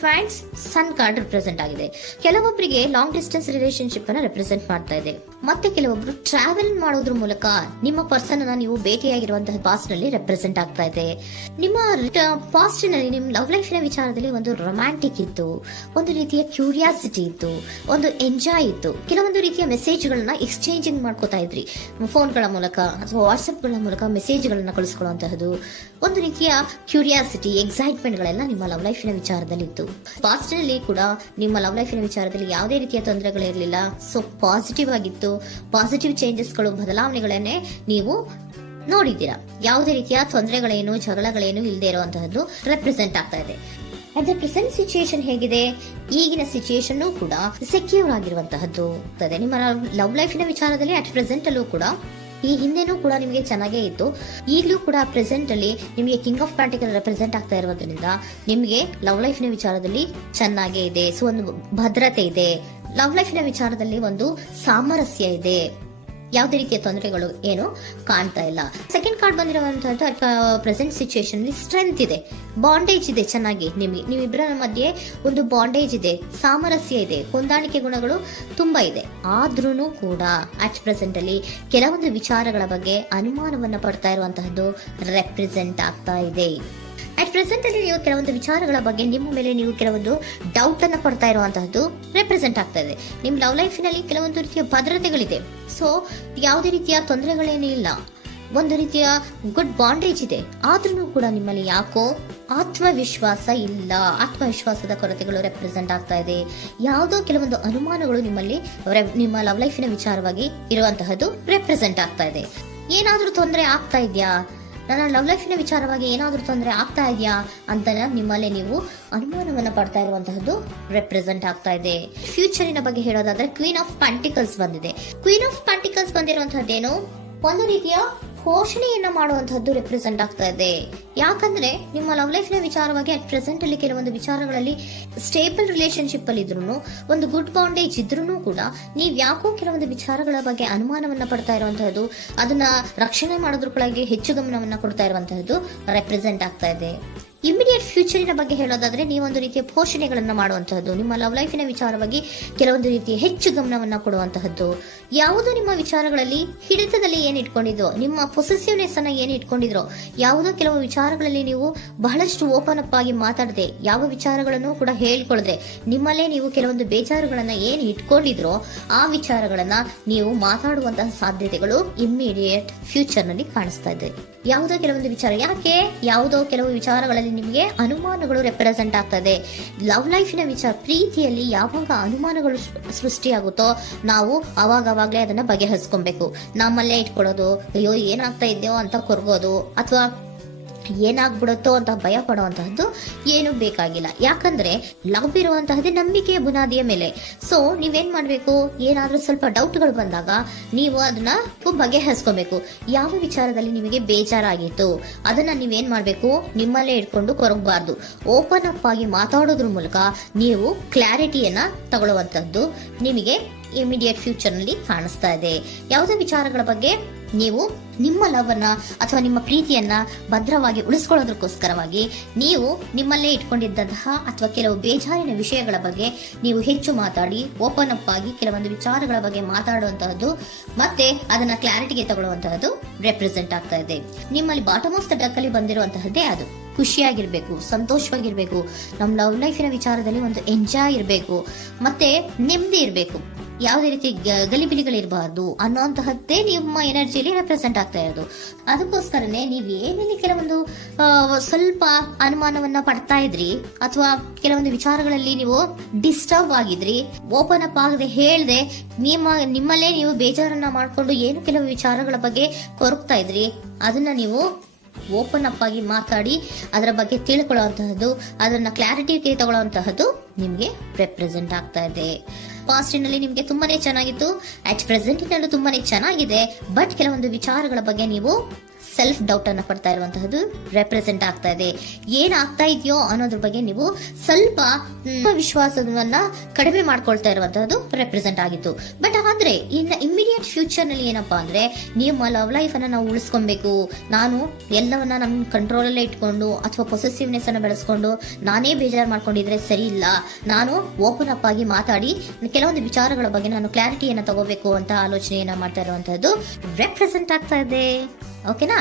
Friends, sun card represent ಆಗಿದೆ. ಕೆಲವೊಬ್ಬರಿಗೆ long distance relationship ಅನ್ನ ರೆಪ್ರೆಸೆಂಟ್ ಮಾಡ್ತಾ ಇದೆ. ಮತ್ತೆ ಕೆಲವೊಬ್ರು ಟ್ರಾವೆಲ್ ಮಾಡೋದ್ರ ಮೂಲಕ ನಿಮ್ಮ ಪರ್ಸನ್ ಅನ್ನ ನೀವು ಭೇಟಿಯಾಗಿರುವಂತಹ ಪಾಸ್ಟ್ ನಲ್ಲಿ ರೆಪ್ರೆಸೆಂಟ್ ಆಗ್ತಾ ಇದೆ. ನಿಮ್ಮ ಪಾಸ್ಟ್ ನಲ್ಲಿ ನಿಮ್ಮ ಲವ್ ಲೈಫ್ ನ ವಿಚಾರದಲ್ಲಿ ಒಂದು ರೊಮ್ಯಾಂಟಿಕ್ ಇತ್ತು, ಒಂದು ರೀತಿಯ ಕ್ಯೂರಿಯಾಸಿಟಿ ಇತ್ತು, ಒಂದು ಎಂಜಾಯ್ ಇತ್ತು. ಕೆಲವೊಂದು ರೀತಿಯ ಮೆಸೇಜ್ ಗಳನ್ನ ಎಕ್ಸ್ಚೇಂಜಿಂಗ್ ಮಾಡ್ಕೋತಾ ಇದ್ರಿ, ಫೋನ್ಗಳ ಮೂಲಕ ಅಥವಾ ವಾಟ್ಸ್ಆಪ್ ಗಳ ಮೂಲಕ ಮೆಸೇಜ್ ಗಳನ್ನ ಕಳಿಸ್ಕೊಳ್ಳುವಂತಹದ್ದು, ಒಂದು ರೀತಿಯ ಕ್ಯೂರಿಯಾಸಿಟಿ, ಎಕ್ಸೈಟ್ಮೆಂಟ್ ಗಳೆಲ್ಲ ನಿಮ್ಮ ಲವ್ ಲೈಫ್ ನ ವಿಚಾರದಲ್ಲಿ ಇತ್ತು. ಪಾಸ್ಟ್ ನಲ್ಲಿ ಕೂಡ ನಿಮ್ಮ ಲವ್ ಲೈಫ್ ನ ವಿಚಾರದಲ್ಲಿ ಯಾವುದೇ ರೀತಿಯ ತೊಂದರೆಗಳಿರಲಿಲ್ಲ. ಸೊ ಪಾಸಿಟಿವ್ ಆಗಿತ್ತು. ಪಾಸಿಟಿವ್ ಚೇಂಜಸ್ ಗಳು, ಬದಲಾವಣೆಗಳನ್ನೇ ನೀವು ನೋಡಿದ್ದೀರಾ. ಯಾವುದೇ ರೀತಿಯ ತೊಂದರೆಗಳೇನು, ಜಗಳಗಳೇನು ಇಲ್ಲದೆ ಇರುವಂತಹದ್ದು ರೆಪ್ರೆಸೆಂಟ್ ಆಗ್ತಾ ಇದೆ. ಅಟ್ ದ ಪ್ರೆಸೆಂಟ್ ಸಿಚುಯೇಷನ್ ಹೇಗಿದೆ? ಈಗಿನ ಸಿಚುಯೇಷನ್ ಕೂಡ ಸೆಕ್ಯೂರ್ ಆಗಿರುವಂತಹದ್ದು. ನಿಮ್ಮ ಲವ್ ಲೈಫ್ ನ ವಿಚಾರದಲ್ಲಿ ಅಟ್ ಪ್ರೆಸೆಂಟ್ ಅಲ್ಲೂ ಕೂಡ, ಈ ಹಿಂದೆನೂ ಕೂಡ ನಿಮಗೆ ಚೆನ್ನಾಗೇ ಇತ್ತು, ಈಗಲೂ ಕೂಡ ಪ್ರೆಸೆಂಟ್ ಅಲ್ಲಿ ನಿಮಗೆ ಕಿಂಗ್ ಆಫ್ ಪ್ಯಾಂಟಿಕಲ್ ರೆಪ್ರೆಸೆಂಟ್ ಆಗ್ತಾ ಇರೋದ್ರಿಂದ ನಿಮಗೆ ಲವ್ ಲೈಫ್ ನ ವಿಚಾರದಲ್ಲಿ ಚೆನ್ನಾಗೇ ಇದೆ. ಸೊ ಒಂದು ಭದ್ರತೆ ಇದೆ. ಲವ್ ಲೈಫ್ ನ ವಿಚಾರದಲ್ಲಿ ಒಂದು ಸಾಮರಸ್ಯ ಇದೆ. ಯಾವುದೇ ರೀತಿಯ ತೊಂದರೆಗಳು ಏನು ಕಾಣ್ತಾ ಇಲ್ಲ. ಸೆಕೆಂಡ್ ಕಾರ್ಡ್ ಬಂದಿರುವಂತಹದ್ದು ಪ್ರೆಸೆಂಟ್ ಸಿಚುಯೇಷನ್ ಅಲ್ಲಿ ಸ್ಟ್ರೆಂತ್ ಇದೆ, ಬಾಂಡೇಜ್ ಇದೆ. ಚೆನ್ನಾಗಿ ನಿಮ್ಮಿಬ್ಬರ ಮಧ್ಯೆ ಒಂದು ಬಾಂಡೇಜ್ ಇದೆ, ಸಾಮರಸ್ಯ ಇದೆ, ಹೊಂದಾಣಿಕೆ ಗುಣಗಳು ತುಂಬಾ ಇದೆ. ಆದ್ರೂ ಕೂಡ ಅಟ್ ಪ್ರೆಸೆಂಟ್ ಅಲ್ಲಿ ಕೆಲವೊಂದು ವಿಚಾರಗಳ ಬಗ್ಗೆ ಅನುಮಾನವನ್ನ ಪಡ್ತಾ ಇರುವಂತಹದ್ದು ರೆಪ್ರೆಸೆಂಟ್ ಆಗ್ತಾ ಇದೆ. ಅಟ್ ಪ್ರೆಸೆಂಟ್ ಅಲ್ಲಿ ನೀವು ಕೆಲವೊಂದು ವಿಚಾರಗಳ ಬಗ್ಗೆ ನಿಮ್ಮ ಮೇಲೆ ನೀವು ಕೆಲವೊಂದು ಡೌಟ್ ಅನ್ನ ಪಡ್ತಾ ಇರುವಂತಹದ್ದು ರೆಪ್ರೆಸೆಂಟ್ ಆಗ್ತಾ ಇದೆ. ನಿಮ್ ಲವ್ ಲೈಫಿನಲ್ಲಿ ಕೆಲವೊಂದು ರೀತಿಯ ಭದ್ರತೆಗಳಿದೆ. ಸೊ ಯಾವುದೇ ರೀತಿಯ ತೊಂದರೆಗಳೇನೂ ಇಲ್ಲ, ಒಂದು ರೀತಿಯ ಗುಡ್ ಬಾಂಡೇಜ್ ಇದೆ. ಆದ್ರೂ ಕೂಡ ನಿಮ್ಮಲ್ಲಿ ಯಾಕೋ ಆತ್ಮವಿಶ್ವಾಸ ಇಲ್ಲ, ಆತ್ಮವಿಶ್ವಾಸದ ಕೊರತೆಗಳು ರೆಪ್ರೆಸೆಂಟ್ ಆಗ್ತಾ ಇದೆ. ಯಾವುದೋ ಕೆಲವೊಂದು ಅನುಮಾನಗಳು ನಿಮ್ಮಲ್ಲಿ ನಿಮ್ಮ ಲವ್ ಲೈಫಿನ ವಿಚಾರವಾಗಿ ಇರುವಂತಹದ್ದು ರೆಪ್ರೆಸೆಂಟ್ ಆಗ್ತಾ ಇದೆ. ಏನಾದ್ರೂ ತೊಂದರೆ ಆಗ್ತಾ ಇದೆಯಾ, ನನ್ನ ಲವ್ ಲೈಫಿನ ವಿಚಾರವಾಗಿ ಏನಾದ್ರೂ ತೊಂದರೆ ಆಗ್ತಾ ಇದೆಯಾ ಅಂತ ನಿಮ್ಮಲ್ಲೇ ನೀವು ಅನುಮಾನವನ್ನ ಪಡ್ತಾ ಇರುವಂತಹದ್ದು ರೆಪ್ರೆಸೆಂಟ್ ಆಗ್ತಾ ಇದೆ. ಫ್ಯೂಚರಿನ ಬಗ್ಗೆ ಹೇಳೋದಾದ್ರೆ ಕ್ವೀನ್ ಆಫ್ ಪ್ಯಾಂಟಿಕಲ್ಸ್ ಬಂದಿದೆ. ಕ್ವೀನ್ ಆಫ್ ಪ್ಯಾಂಟಿಕಲ್ಸ್ ಬಂದಿರುವಂತಹದ್ದೇನು, ಒಂದು ರೀತಿಯ ಘೋಷಣೆಯನ್ನ ಮಾಡುವಂತಹದ್ದು ರೆಪ್ರೆಸೆಂಟ್ ಆಗ್ತಾ ಇದೆ. ಯಾಕಂದ್ರೆ ನಿಮ್ಮ ಲವ್ ಲೈಫ್ ನ ವಿಚಾರವಾಗಿ ಅಟ್ ಪ್ರೆಸೆಂಟ್ ಅಲ್ಲಿ ಕೆಲವೊಂದು ವಿಚಾರಗಳಲ್ಲಿ ಸ್ಟೇಬಲ್ ರಿಲೇಶನ್ಶಿಪ್ ಅಲ್ಲಿ ಇದ್ರು, ಒಂದು ಗುಡ್ ಬಾಂಡೇಜ್ ಇದ್ರೂ ಕೂಡ ನೀವ್ ಯಾಕೋ ಕೆಲವೊಂದು ವಿಚಾರಗಳ ಬಗ್ಗೆ ಅನುಮಾನವನ್ನ ಪಡ್ತಾ ಇರುವಂತಹದ್ದು, ಅದನ್ನ ರಕ್ಷಣೆ ಮಾಡೋದ್ರೊಳಗೆ ಹೆಚ್ಚು ಗಮನವನ್ನ ಕೊಡ್ತಾ ಇರುವಂತಹದ್ದು ರೆಪ್ರೆಸೆಂಟ್ ಆಗ್ತಾ ಇದೆ. ಇಮಿಡಿಯೇಟ್ ಫ್ಯೂಚರಿನ ಬಗ್ಗೆ ಹೇಳೋದಾದ್ರೆ ನೀವೊಂದು ರೀತಿಯ ಘೋಷಣೆಗಳನ್ನ ಮಾಡುವಂತಹದ್ದು, ನಿಮ್ಮ ಲವ್ ಲೈಫಿನ ವಿಚಾರವಾಗಿ ಕೆಲವೊಂದು ರೀತಿಯ ಹೆಚ್ಚು ಗಮನವನ್ನ ಕೊಡುವಂತಹದ್ದು, ಯಾವುದೋ ನಿಮ್ಮ ವಿಚಾರಗಳಲ್ಲಿ ಹಿಡಿತದಲ್ಲಿ ಏನ್ ಇಟ್ಕೊಂಡಿದ್ರೋ, ನಿಮ್ಮ ಪೊಸೆಸಿವ್ನೆಸ್ ಅನ್ನ ಏನ್ ಇಟ್ಕೊಂಡಿದ್ರೋ, ಯಾವುದೋ ಕೆಲವು ವಿಚಾರಗಳಲ್ಲಿ ನೀವು ಬಹಳಷ್ಟು ಓಪನ್ ಅಪ್ ಆಗಿ ಮಾತಾಡದೆ, ಯಾವ ವಿಚಾರಗಳನ್ನು ಕೂಡ ಹೇಳ್ಕೊಳ್ಳದೆ, ನಿಮ್ಮಲ್ಲೇ ನೀವು ಕೆಲವೊಂದು ಬೇಜಾರುಗಳನ್ನ ಏನ್ ಇಟ್ಕೊಂಡಿದ್ರೋ ಆ ವಿಚಾರಗಳನ್ನ ನೀವು ಮಾತಾಡುವಂತಹ ಸಾಧ್ಯತೆಗಳು ಇಮ್ಮಿಡಿಯೇಟ್ ಫ್ಯೂಚರ್ ನಲ್ಲಿ ಕಾಣಿಸ್ತಾ ಇದೆ. ಯಾವುದೋ ಕೆಲವೊಂದು ವಿಚಾರ, ಯಾಕೆ ಯಾವುದೋ ಕೆಲವು ವಿಚಾರಗಳಲ್ಲಿ ನಿಮಗೆ ಅನುಮಾನಗಳು ರೆಪ್ರೆಸೆಂಟ್ ಆಗ್ತದೆ. ಲವ್ ಲೈಫಿನ ವಿಚಾರ, ಪ್ರೀತಿಯಲ್ಲಿ ಯಾವಾಗ ಅನುಮಾನಗಳು ಸೃಷ್ಟಿಯಾಗುತ್ತೋ ನಾವು ಅವಾಗವಾಗ್ಲೇ ಅದನ್ನ ಬಗೆಹರಿಸ್ಕೊಬೇಕು. ನಮ್ಮಲ್ಲೇ ಇಟ್ಕೊಳ್ಳೋದು, ಅಯ್ಯೋ ಏನಾಗ್ತಾ ಇದೆಯೋ ಅಂತ ಕೊರಗೋದು ಅಥವಾ ಏನಾಗ್ಬಿಡುತ್ತೋ ಅಂತ ಭಯ ಪಡುವಂತಹದ್ದು ಏನು ಬೇಕಾಗಿಲ್ಲ. ಯಾಕಂದ್ರೆ ಲವ್ ಇರುವಂತಹದ್ದೇ ನಂಬಿಕೆಯ ಬುನಾದಿಯ ಮೇಲೆ. ಸೊ ನೀವೇನ್ ಮಾಡ್ಬೇಕು, ಏನಾದ್ರೂ ಸ್ವಲ್ಪ ಡೌಟ್ಗಳು ಬಂದಾಗ ನೀವು ಅದನ್ನ ಬಗೆಹರಿಸ್ಕೋಬೇಕು. ಯಾವ ವಿಚಾರದಲ್ಲಿ ನಿಮಗೆ ಬೇಜಾರಾಗಿತ್ತು ಅದನ್ನ ನೀವೇನ್ ಮಾಡ್ಬೇಕು, ನಿಮ್ಮಲ್ಲೇ ಇಟ್ಕೊಂಡು ಕೊರಗಬಾರ್ದು. ಓಪನ್ ಅಪ್ ಆಗಿ ಮಾತಾಡೋದ್ರ ಮೂಲಕ ನೀವು ಕ್ಲಾರಿಟಿಯನ್ನ ತಗೊಳ್ಳುವಂತದ್ದು ನಿಮಗೆ ಇಮಿಡಿಯೇಟ್ ಫ್ಯೂಚರ್ ನಲ್ಲಿ ಕಾಣಿಸ್ತಾ ಇದೆ. ಯಾವುದೇ ವಿಚಾರಗಳ ಬಗ್ಗೆ ನೀವು ನಿಮ್ಮ ಲವ್ ಅನ್ನ ಅಥವಾ ನಿಮ್ಮ ಪ್ರೀತಿಯನ್ನ ಭದ್ರವಾಗಿ ಉಳಿಸ್ಕೊಳ್ಳೋದಕ್ಕೋಸ್ಕರವಾಗಿ ನೀವು ನಿಮ್ಮಲ್ಲೇ ಇಟ್ಕೊಂಡಿದ್ದಂತಹ ಅಥವಾ ಕೆಲವು ಬೇಜಾರಿನ ವಿಷಯಗಳ ಬಗ್ಗೆ ನೀವು ಹೆಚ್ಚು ಮಾತಾಡಿ, ಓಪನ್ ಅಪ್ ಆಗಿ ಕೆಲವೊಂದು ವಿಚಾರಗಳ ಬಗ್ಗೆ ಮಾತಾಡುವಂತಹದ್ದು ಮತ್ತೆ ಅದನ್ನ ಕ್ಲಾರಿಟಿಗೆ ತಗೊಳ್ಳುವಂತಹದ್ದು ರೆಪ್ರೆಸೆಂಟ್ ಆಗ್ತಾ ಇದೆ. ನಿಮ್ಮಲ್ಲಿ ಬಾಟಮ್ ಆಫ್ ದ ಡಕ್ ಅಲ್ಲಿ ಬಂದಿರುವಂತಹದ್ದೇ ಅದು. ಖುಷಿಯಾಗಿರ್ಬೇಕು, ಸಂತೋಷವಾಗಿರ್ಬೇಕು, ನಮ್ಮ ಲವ್ ಲೈಫಿನ ವಿಚಾರದಲ್ಲಿ ಒಂದು ಎಂಜಾಯ್ ಇರಬೇಕು, ಮತ್ತೆ ನೆಮ್ಮದಿ ಇರಬೇಕು, ಯಾವುದೇ ರೀತಿ ಗಲಿಬಿಲಿಗಳಿರಬಾರ್ದು ಅನ್ನೋಂತಹದ್ದೇ ನಿಮ್ಮ ಎನರ್ಜಿಯಲ್ಲಿ ರೆಪ್ರೆಸೆಂಟ್ ಆಗ್ತಾ ಇರೋದು. ಅದಕ್ಕೋಸ್ಕರನೇ ನೀವು ಏನೇನು ಕೆಲವೊಂದು ಸ್ವಲ್ಪ ಅನುಮಾನವನ್ನ ಪಡ್ತಾ ಇದ್ರಿ ಅಥವಾ ಕೆಲವೊಂದು ವಿಚಾರಗಳಲ್ಲಿ ನೀವು ಡಿಸ್ಟರ್ಬ್ ಆಗಿದ್ರಿ, ಓಪನ್ ಅಪ್ ಆಗದೆ ಹೇಳ್ದೆ ನಿಮ್ಮಲ್ಲೇ ನೀವು ಬೇಜಾರನ್ನ ಮಾಡ್ಕೊಂಡು ಏನು ಕೆಲವು ವಿಚಾರಗಳ ಬಗ್ಗೆ ಕೊರಗ್ತಾ ಇದ್ರಿ, ಅದನ್ನ ನೀವು ಓಪನ್ ಅಪ್ ಆಗಿ ಮಾತಾಡಿ ಅದರ ಬಗ್ಗೆ ತಿಳ್ಕೊಳ್ಳುವಂತಹದ್ದು, ಅದನ್ನ ಕ್ಲಾರಿಟಿಗೆ ತಗೊಳ್ಳುವಂತಹದ್ದು ನಿಮ್ಗೆ ರೆಪ್ರೆಸೆಂಟ್ ಆಗ್ತಾ ಇದೆ. ಪಾಸ್ಟಿನಲ್ಲಿ ನಿಮ್ಗೆ ತುಂಬಾನೇ ಚೆನ್ನಾಗಿತ್ತು, ಅಟ್ ಪ್ರೆಸೆಂಟಿನಲ್ಲೂ ತುಂಬಾನೇ ಚೆನ್ನಾಗಿದೆ. ಬಟ್ ಕೆಲವೊಂದು ವಿಚಾರಗಳ ಬಗ್ಗೆ ನೀವು ಸೆಲ್ಫ್ ಡೌಟ್ ಅನ್ನ ಪಡ್ತಾ ಇರುವಂತಹದ್ದು ರೆಪ್ರೆಸೆಂಟ್ ಆಗ್ತಾ ಇದೆ. ಏನಾಗ್ತಾ ಇದೆಯೋ ಅನ್ನೋದ್ರ ಬಗ್ಗೆ ನೀವು ಸ್ವಲ್ಪ ವಿಶ್ವಾಸವನ್ನ ಕಡಿಮೆ ಮಾಡ್ಕೊಳ್ತಾ ಇರುವಂತಹದ್ದು ರೆಪ್ರೆಸೆಂಟ್ ಆಗಿತ್ತು. ಬಟ್ ಆದ್ರೆ ಇನ್ನು ಇಮಿಡಿಯೇಟ್ ಫ್ಯೂಚರ್ ನಲ್ಲಿ ಏನಪ್ಪಾ ಅಂದ್ರೆ ನಿಮ್ಮ ಲವ್ ಲೈಫ್ ಅನ್ನ ನಾವು ಉಳಿಸ್ಕೊಬೇಕು, ನಾನು ಎಲ್ಲವನ್ನ ನಮ್ಮ ಕಂಟ್ರೋಲ್ ಅಲ್ಲೇ ಇಟ್ಕೊಂಡು ಅಥವಾ ಪೊಸೆಸಿವ್ನೆಸ್ ಅನ್ನ ಬೆಳೆಸ್ಕೊಂಡು ನಾನೇ ಬೇಜಾರು ಮಾಡ್ಕೊಂಡಿದ್ರೆ ಸರಿ ಇಲ್ಲ, ನಾನು ಓಪನ್ ಅಪ್ ಆಗಿ ಮಾತಾಡಿ ಕೆಲವೊಂದು ವಿಚಾರಗಳ ಬಗ್ಗೆ ನಾನು ಕ್ಲಾರಿಟಿಯನ್ನ ತಗೋಬೇಕು ಅಂತ ಆಲೋಚನೆಯನ್ನ ಮಾಡ್ತಾ ಇರುವಂತಹದ್ದು ರೆಪ್ರೆಸೆಂಟ್ ಆಗ್ತಾ ಇದೆ. ಓಕೆನಾ?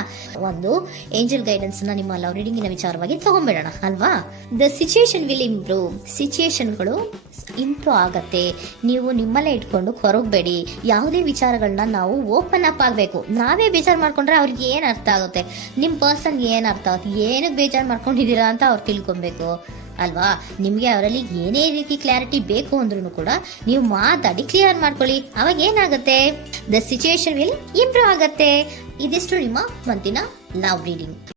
ಒಂದು ಏಂಜಲ್ ಗೈಡೆನ್ಸ್ ನ ನಿಮ್ಮ ಲವ್ ರೀಡಿಂಗಿನ ವಿಚಾರವಾಗಿ ತಗೊಂಡ್ಬಿಡೋಣ ಅಲ್ವಾ. ದ ಸಿಚುಯೇಷನ್ ವಿಲ್ ಇಂಪ್ರೂವ್, ಸಿಚುಯೇಷನ್ಗಳು ಇಂಪ್ರೂವ್ ಆಗತ್ತೆ. ನೀವು ನಿಮ್ಮಲ್ಲೇ ಇಟ್ಕೊಂಡು ಹೊರಗಬೇಡಿ. ಯಾವುದೇ ವಿಚಾರಗಳನ್ನ ನಾವು ಓಪನ್ ಅಪ್ ಆಗಬೇಕು. ನಾವೇ ಬೇಜಾರು ಮಾಡ್ಕೊಂಡ್ರೆ ಅವ್ರಿಗೆ ಏನ್ ಅರ್ಥ ಆಗುತ್ತೆ, ನಿಮ್ ಪರ್ಸನ್ಗೆ ಏನ್ ಅರ್ಥ ಆಗುತ್ತೆ, ಏನಕ್ಕೆ ಬೇಜಾರು ಮಾಡ್ಕೊಂಡಿದ್ದೀರಾ ಅಂತ ಅವ್ರು ತಿಳ್ಕೊಬೇಕು ಅಲ್ವಾ. ನಿಮ್ಗೆ ಅವರಲ್ಲಿ ಏನೇ ರೀತಿ ಕ್ಲಾರಿಟಿ ಬೇಕು ಅಂದ್ರೂ ಕೂಡ ನೀವು ಮಾತಾಡಿ ಕ್ಲಿಯರ್ ಮಾಡ್ಕೊಳ್ಳಿ. ಅವಾಗ ಏನಾಗುತ್ತೆ, ದ ಸಿಚುಯೇಷನ್ ವಿಲ್ ಇಂಪ್ರೂವ್ ಆಗತ್ತೆ. ಇದಿಷ್ಟು ನಿಮ್ಮ ಮಂತಿನ ಲವ್ ರೀಡಿಂಗ್.